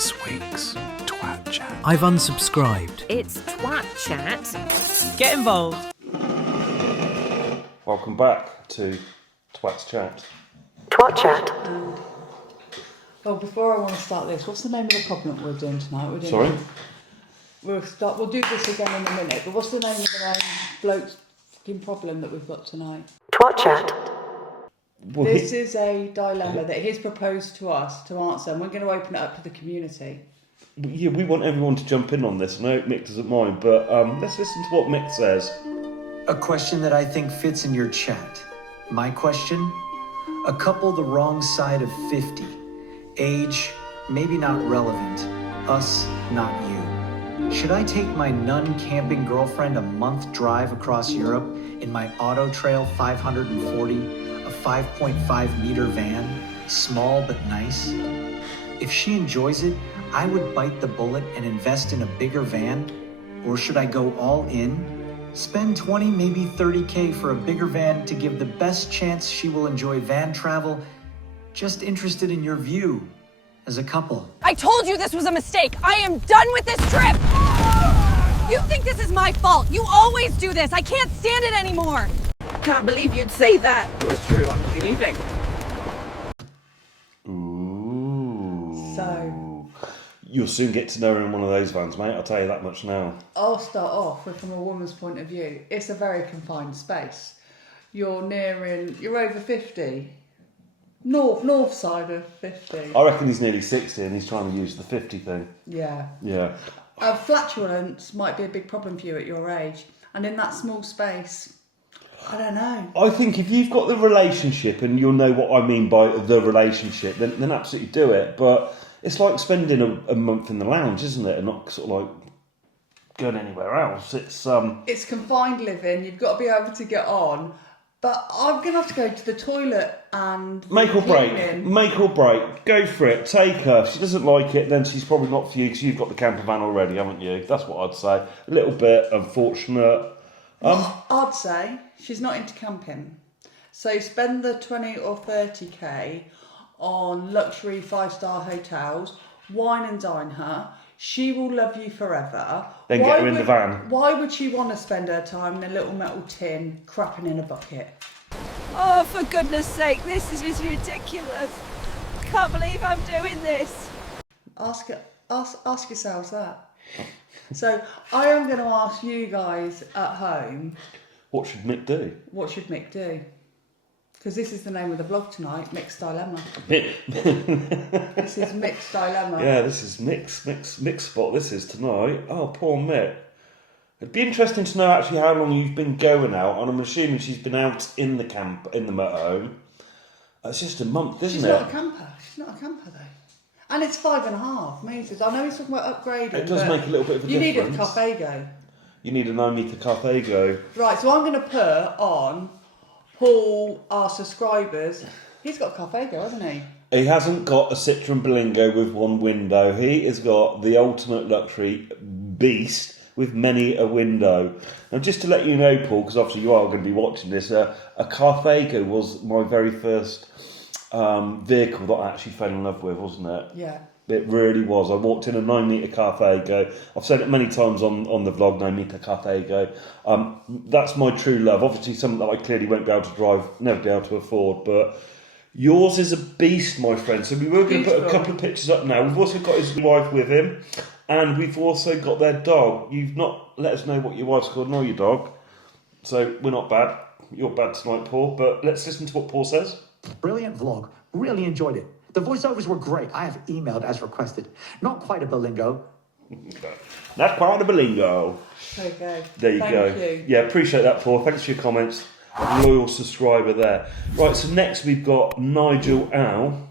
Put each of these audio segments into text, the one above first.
this week's Twat Chat. I've unsubscribed. It's Twat Chat. Get involved. Welcome back to Twat Chat. Twat Chat. Well, before I want to start this, what's the name of the problem we're doing tonight? Sorry? We'll do this again in a minute, but what's the name of the main bloke's fucking problem that we've got tonight? Twat Chat. Well, This is a dilemma that he's proposed to us to answer, and we're going to open it up to the community. yeah, we want everyone to jump in on this. I know Mick doesn't mind, but let's listen to what Mick says. A question that I think fits in your chat. My question? A couple the wrong side of 50. Age, maybe not relevant. Us, not you. Should I take my non-camping girlfriend a month drive across Europe in my Auto Trail 540, a 5.5 meter van, small but nice? If she enjoys it, I would bite the bullet and invest in a bigger van. Or should I go all in? Spend 20, maybe 30K for a bigger van to give the best chance she will enjoy van travel. Just interested in your view as a couple. I told you this was a mistake. I am done with this trip. You think this is my fault. You always do this. I can't stand it anymore. Can't believe you'd say that. It was true, I'm leaving. Ooh. So, You'll soon get to know her in one of those vans, mate. I'll tell you that much now. I'll start off with, from a woman's point of view, it's a very confined space. You're over 50. North side of 50. I reckon he's nearly 60 and he's trying to use the 50 thing. Yeah. Yeah. Flatulence might be a big problem for you at your age. And in that small space, I don't know. I think if you've got the relationship, and you'll know what I mean by the relationship, then absolutely do it. But it's like spending a month in the lounge, isn't it? And not sort of like going anywhere else. It's confined living. You've got to be able to get on. But I'm going to have to go to the toilet and... Make or break. cleaning. Make or break. Go for it. Take her. If she doesn't like it, then she's probably not for you because you've got the camper van already, haven't you? That's what I'd say. A little bit unfortunate. I'd say she's not into camping. So spend the 20 or 30k on luxury 5-star hotels, wine and dine her. She will love you forever. Then get her in the van. Why would she want to spend her time in a little metal tin, crapping in a bucket? Oh, for goodness sake, this is ridiculous. Can't believe I'm doing this. Ask yourselves that. So I am going to ask you guys at home, What should Mick do? what should Mick do? Because this is the name of the vlog tonight, Mick's Dilemma. Mick. This is Mick's Dilemma. Yeah, this is Mick's spot. This is tonight. Oh, poor Mick. It'd be interesting to know actually how long you've been going out, and I'm assuming she's been out in the motorhome. It's just a month, isn't She's it? not a camper. She's not a camper though. And it's 5.5 metres. I know he's talking about upgrading. It does make a little bit of a you difference. need a Carthago. You need a 9 metre Carthago. Right, so I'm going to put on Paul, our subscribers. He's got a Carthago, hasn't he? He hasn't got a Citroen Berlingo with one window. He has got the ultimate luxury beast with many a window. Now, just to let you know, Paul, because obviously you are going to be watching this, a Carthago was my very first vehicle that I actually fell in love with, wasn't it? Yeah. It really was. I walked in a 9 metre Carthago. I've said it many times on the vlog, 9 metre Carthago. That's my true love. Obviously something that I clearly won't be able to drive, never be able to afford, but yours is a beast, my friend. So we were going to put a couple of pictures up now. We've also got his wife with him, and we've also got their dog. You've not let us know what your wife's called, nor your dog. So we're not bad. You're bad tonight, Paul, but let's listen to what Paul says. Brilliant vlog. Really enjoyed it. The voiceovers were great. I have emailed as requested. Not quite a Berlingo. Not quite a Berlingo. There you go. There you go. Thank you. Yeah, appreciate that, Paul. Thanks for your comments. Loyal subscriber there. Right, so next we've got Nigel Al.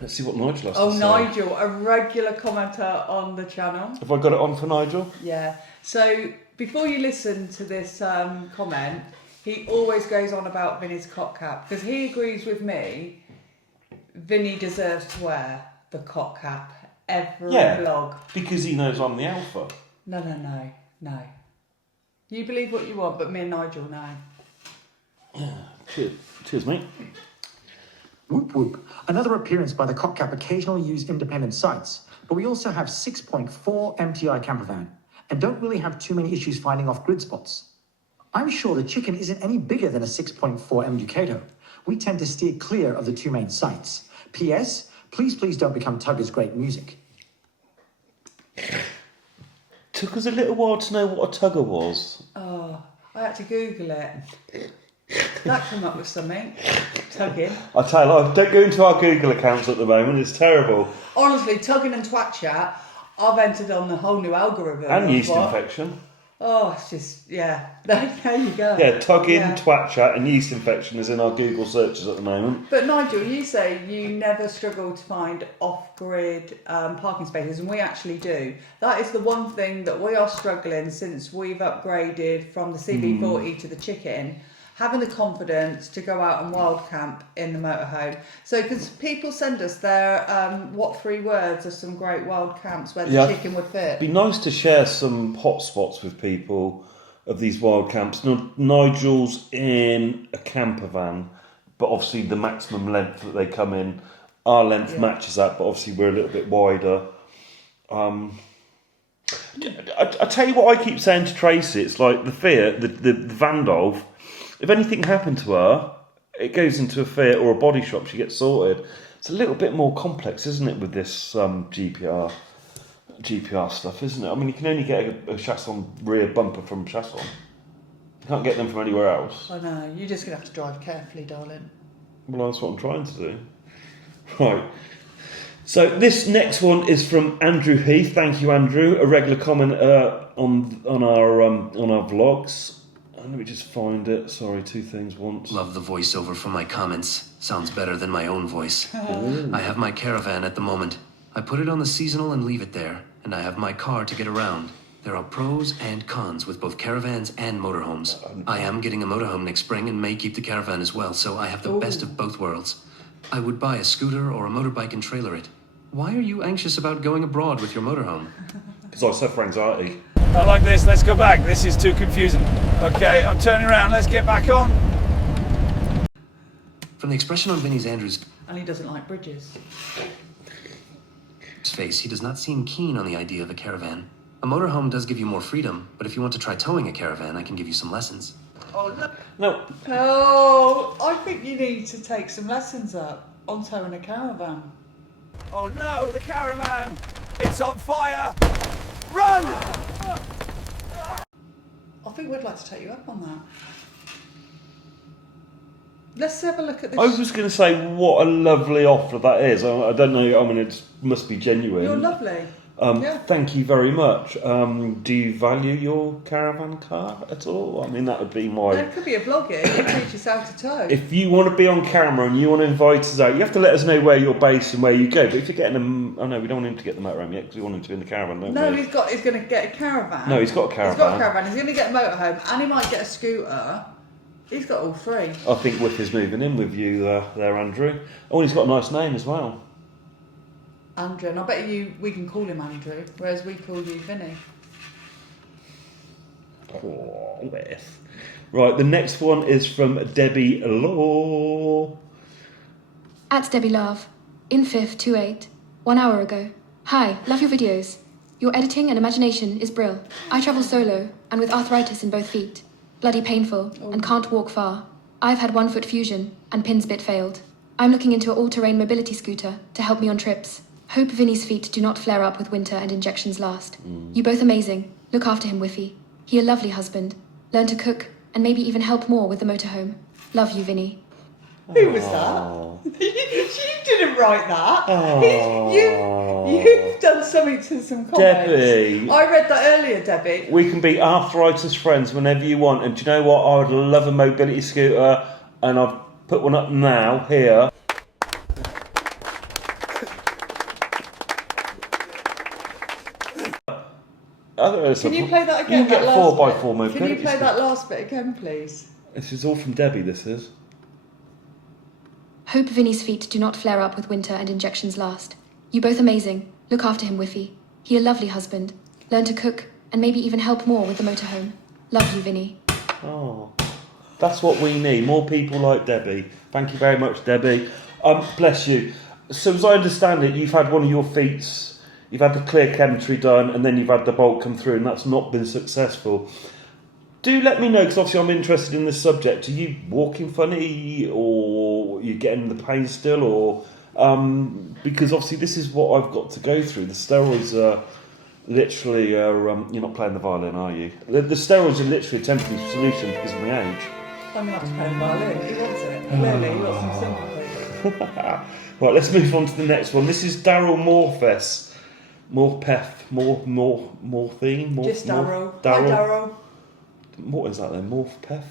Let's see what Nigel has to say. Nigel, a regular commenter on the channel. Have I got it on for Nigel? Yeah. So before you listen to this comment, he always goes on about Vinny's cock cap because he agrees with me. Vinny deserves to wear the cock cap every vlog. Because he knows I'm the alpha. No. You believe what you want, but me and Nigel know. Cheers mate. Whoop whoop. Another appearance by the COTCAP occasionally use independent sites, but we also have 6.4 MTI campervan, and don't really have too many issues finding off grid spots. I'm sure the chicken isn't any bigger than a 6.4 M Ducato. We tend to steer clear of the two main sites. P.S. Please don't become Tugger's great music. Took us a little while to know what a tugger was. Oh, I had to Google it. That came up with something. Tugging. I tell you, don't go into our Google accounts at the moment, it's terrible. Honestly, tugging and twat chat, I've entered on a whole new algorithm. And yeast infection. Oh, it's just, yeah. There you go. Yeah, tugging, Yeah. twat chat and yeast infection is in our Google searches at the moment. But Nigel, you say you never struggle to find off-grid parking spaces, and we actually do. That is the one thing that we are struggling since we've upgraded from the CB40 to the Chicken, having the confidence to go out and wild camp in the motorhome. So, because people send us their, 3 words of some great wild camps where the Chicken would fit. It'd be nice to share some hotspots with people of these wild camps. Nigel's in a camper van, but obviously the maximum length that they come in, our length matches that, but obviously we're a little bit wider. I tell you what I keep saying to Tracy, it's like the Fiat, the Vandolph, if anything happened to her, it goes into a Fiat or a body shop, she gets sorted. It's a little bit more complex, isn't it, with this GPR stuff, isn't it? I mean, you can only get a chassis rear bumper from chassis. You can't get them from anywhere else. I know, you're just going to have to drive carefully, darling. Well, that's what I'm trying to do. Right. So this next one is from Andrew Heath. Thank you, Andrew. A regular comment on our vlogs. Let me just find it. Sorry, two things once. Love the voiceover for my comments. Sounds better than my own voice. I have my Caravan at the moment. I put it on the seasonal and leave it there, and I have my car to get around. There are pros and cons with both caravans and motorhomes. I am getting a motorhome next spring and may keep the Caravan as well, so I have the best of both worlds. I would buy a scooter or a motorbike and trailer it. Why are you anxious about going abroad with your motorhome? Because I suffer anxiety. Not like this, let's go back. This is too confusing. Okay, I'm turning around, let's get back on. From the expression on Vinnie's Andrews' And he doesn't like bridges. face, he does not seem keen on the idea of a caravan. A motorhome does give you more freedom, but if you want to try towing a caravan, I can give you some lessons. No. Oh, I think you need to take some lessons up on towing a caravan. Oh no, the Caravan! It's on fire! Run! I think we'd like to take you up on that. Let's have a look at this. I was going to say what a lovely offer that is. I don't know. I mean, it must be genuine. You're lovely. Thank you very much. Do you value your caravan car at all? I mean, that would be my... There could be a vlog here. You can teach us how to tow. If you want to be on camera and you want to invite us out, you have to let us know where you're based and where you go. But if you're getting them... Oh, no, we don't want him to get the motorhome yet because we want him to be in the caravan, don't No, we? he's going to get a caravan. No, he's got a caravan. He's got a caravan. He's going to get a motorhome and he might get a scooter. He's got all three. I think Whiff is moving in with you there, Andrew. Oh, and he's got a nice name as well. Andrew, and I bet we can call him Andrew, whereas we call you Vinny. Oh, Whiff. Right, the next one is from Debbie Law. At Debbie Love, in 5th 28, 1 hour ago. Hi, love your videos. Your editing and imagination is brill. I travel solo and with arthritis in both feet. Bloody painful and can't walk far. I've had 1 foot fusion and pins bit failed. I'm looking into an all-terrain mobility scooter to help me on trips. Hope Vinny's feet do not flare up with winter and injections last. You both amazing. Look after him, Whiffy. He a lovely husband. Learn to cook and maybe even help more with the motorhome. Love you, Vinny. Who was that? You didn't write that. You've done something to some comments. Debbie. I read that earlier, Debbie. We can be arthritis friends whenever you want. And do you know what? I would love a mobility scooter. And I've put one up now, here. Can you play that again? You get that 4x4 mobility. Can you play scooter. that last bit again, please? This is all from Debbie, this is. Hope Vinny's feet do not flare up with winter and injections last. You both amazing. Look after him, Whiffy. He a lovely husband. Learn to cook and maybe even help more with the motorhome. Love you, Vinny. Oh, that's what we need. More people like Debbie. Thank you very much, Debbie. Bless you. So as I understand it, you've had one of your feats, you've had the clear chemistry done, and then you've had the bolt come through, and that's not been successful. Do let me know, because obviously I'm interested in this subject. Are you walking funny, or are you getting the pain still, or because obviously this is what I've got to go through. The steroids are literally, you're not playing the violin, are you? The steroids are literally a temporary solution because of my age. I'm going to have to play the violin. He wants it. Clearly, he wants some sympathy. Right, let's move on to the next one. This is Daryl Morpheth. Morphine? Just Daryl. Hi, Daryl. What is that then? Morpheth?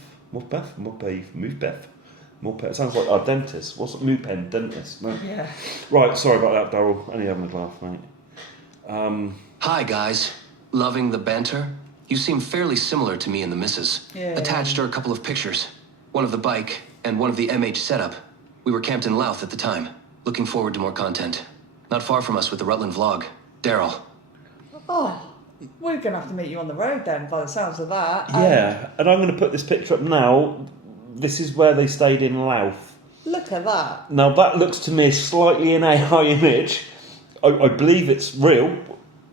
It sounds like our dentist. What's it? Mupen, dentist. No. Yeah. Right, sorry about that, Daryl. Only having a laugh, mate. Hi, guys. Loving the banter? You seem fairly similar to me and the missus. Yeah. Attached are a couple of pictures. One of the bike and one of the MH setup. We were camped in Louth at the time. Looking forward to more content. Not far from us with the Rutland vlog. Daryl. Oh, we're going to have to meet you on the road then, by the sounds of that. Yeah, and I'm going to put this picture up now. This is where they stayed in Louth. Look at that. Now that looks to me slightly an AI image. I believe it's real.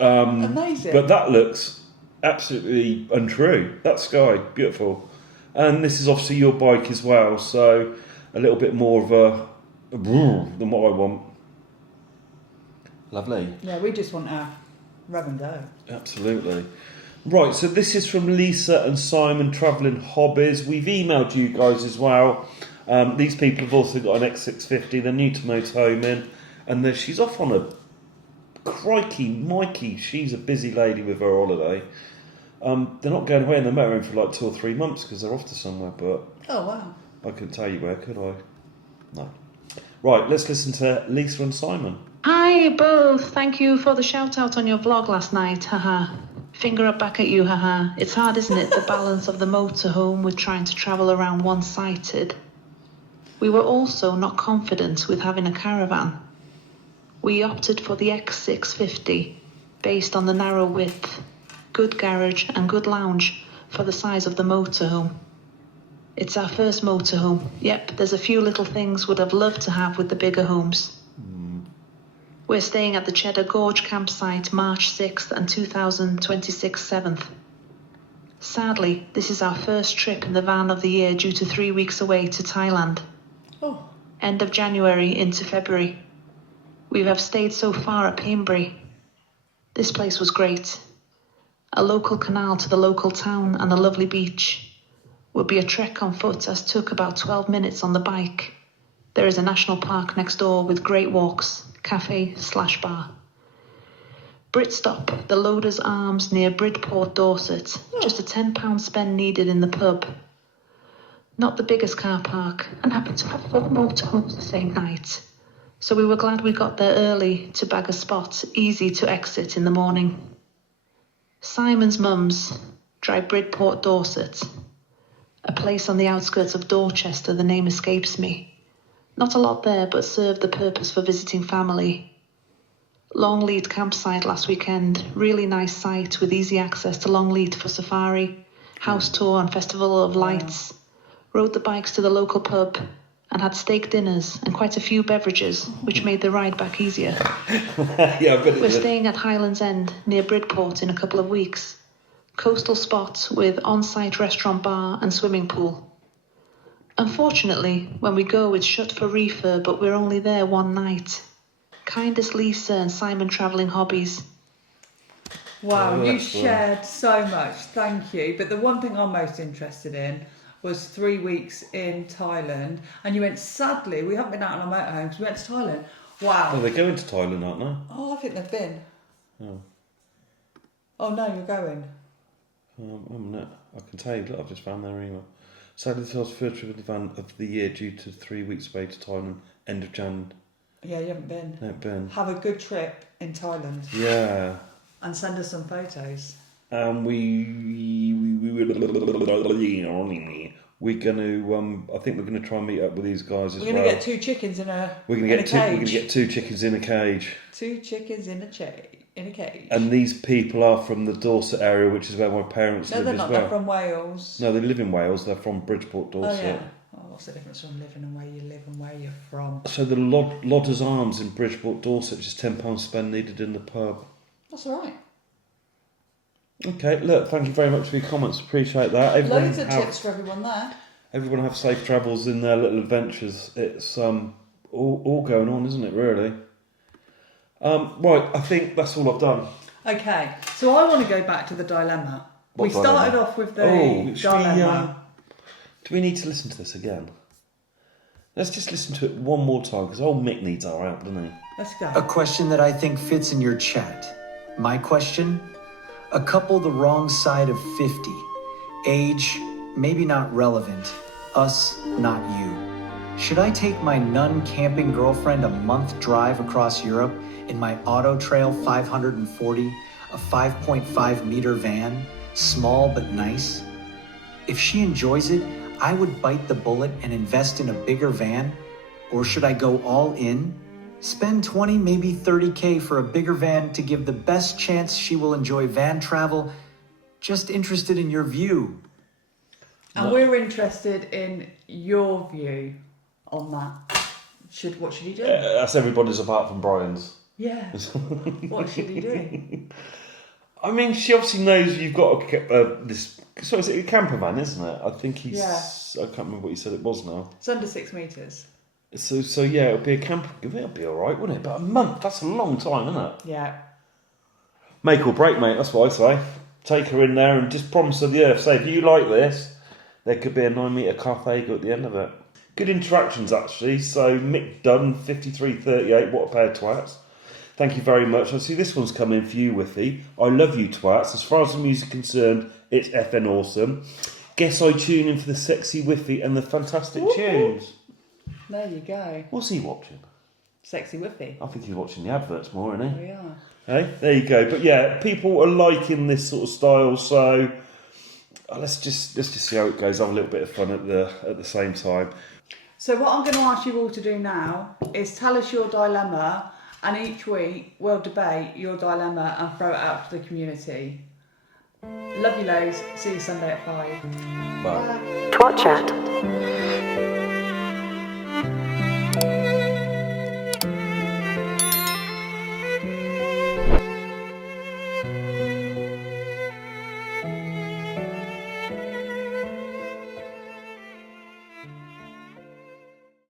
Amazing. But that looks absolutely untrue. That sky, beautiful. And this is obviously your bike as well, so a little bit more of a than what I want. Lovely. Yeah, we just want our rub and go. Absolutely. Right, so this is from Lisa and Simon, Travelling Hobbies. We've emailed you guys as well. These people have also got an X650. They're new to motorhoming, and she's off on a crikey, Mikey. She's a busy lady with her holiday. They're not going away in the motorhome for like 2 or 3 months because they're off to somewhere. But oh wow, I couldn't tell you where, could I? No. Right, let's listen to Lisa and Simon. Hi both, thank you for the shout out on your vlog last night, haha. Finger up back at you, haha. It's hard, isn't it, the balance of the motorhome with trying to travel around one-sighted. We were also not confident with having a caravan. We opted for the X650 based on the narrow width, good garage and good lounge for the size of the motorhome. It's our first motorhome. Yep, there's a few little things would have loved to have with the bigger homes. We're staying at the Cheddar Gorge campsite March 6th and 2026 7th. Sadly, this is our first trip in the van of the year due to 3 weeks away to Thailand. Oh. End of January into February. We have stayed so far at Painbury. This place was great. A local canal to the local town and a lovely beach. Would be a trek on foot as took about 12 minutes on the bike. There is a national park next door with great walks, cafe/bar. Britstop, the Loader's Arms near Bridport, Dorset. Just a £10 spend needed in the pub. Not the biggest car park, and happened to have 4 motorhomes the same night. So we were glad we got there early to bag a spot, easy to exit in the morning. Simon's mum's, Dry Bridport, Dorset. A place on the outskirts of Dorchester, the name escapes me. Not a lot there, but served the purpose for visiting family. Longleat campsite last weekend, really nice site with easy access to Longleat for safari, house tour and festival of lights. Rode the bikes to the local pub and had steak dinners and quite a few beverages, which made the ride back easier. We're staying at Highlands End near Bridport in a couple of weeks. Coastal spot with on-site restaurant bar and swimming pool. Unfortunately, when we go, it's shut for refurb, but we're only there 1 night. Kindest Lisa and Simon Travelling Hobbies. Wow, you shared so much, thank you. But the one thing I'm most interested in was 3 weeks in Thailand. And you went, sadly, we haven't been out on our motorhomes, we went to Thailand. Wow. Oh, they're going to Thailand, aren't they? Oh, I think they've been. Oh. Oh no, you're going. I'm not. I can tell you, look, I've just found their email. Sadly, this was the first trip in the van of the year due to 3 weeks away to Thailand, end of Jan. Yeah, you haven't been. No, been. Have a good trip in Thailand. Yeah. And send us some photos. We're going to, I think we're going to try and meet up with these guys as well. We're going to get 2 chickens in a We're going to cage. get 2 chickens in a cage. 2 chickens in a cage. And these people are from the Dorset area, which is where my parents live as well. No, they're not. They're from Wales. No, they live in Wales. They're from Bridport, Dorset. Oh, yeah. Oh, What's the difference from living and where you live and where you're from? So the Lodder's Arms in Bridgeport, Dorset, just £10 spend needed in the pub. That's all right. Okay, look, thank you very much for your comments. Appreciate that. Everyone Loads of tips for everyone there. Everyone have safe travels in their little adventures. It's all going on, isn't it, really? Right, I think that's all I've done. Okay, so I want to go back to the dilemma. What we started dilemma? off with the dilemma. Do we need to listen to this again? Let's just listen to it one more time, because old Mick needs our help, doesn't he? Let's go. A question that I think fits in your chat. My question? A couple the wrong side of 50. Age, maybe not relevant. Us, not you. Should I take my non-camping girlfriend a month drive across Europe in my Auto Trail 540, a 5.5 meter van, small but nice? If she enjoys it, I would bite the bullet and invest in a bigger van. Or should I go all in? Spend 20, maybe 30K for a bigger van to give the best chance she will enjoy van travel. Just interested in your view. And we're interested in your view on that. What should he do? That's everybody's apart from Brian's. Yeah. What should he do? I mean, she obviously knows you've got this. So is it a camper van, isn't it? I think he's. Yeah. I can't remember what he said it was now. It's under 6 metres. So yeah, it'll be a camper. It'll be all right, wouldn't it? But a month—that's a long time, isn't it? Yeah. Make or break, mate. That's what I say. Take her in there and just promise her the earth. Say, if you like this, there could be a 9 metre Carthago at the end of it. Good interactions, actually. So Mick Dunn, 5338. What a pair of twats. Thank you very much. I see this one's come in for you, Whiffy. I love you, twats. As far as the music's concerned, it's effing awesome. Guess I tune in for the sexy Whiffy and the fantastic tunes. There you go. What's he watching? Sexy Whiffy. I think he's watching the adverts more, isn't he? There we are. Hey, there you go. But yeah, people are liking this sort of style, so let's just see how it goes. Have a little bit of fun at the same time. So what I'm going to ask you all to do now is tell us your dilemma, and each week we'll debate your dilemma and throw it out to the community. Love you loads. See you Sunday at 5. Bye. Twat Chat.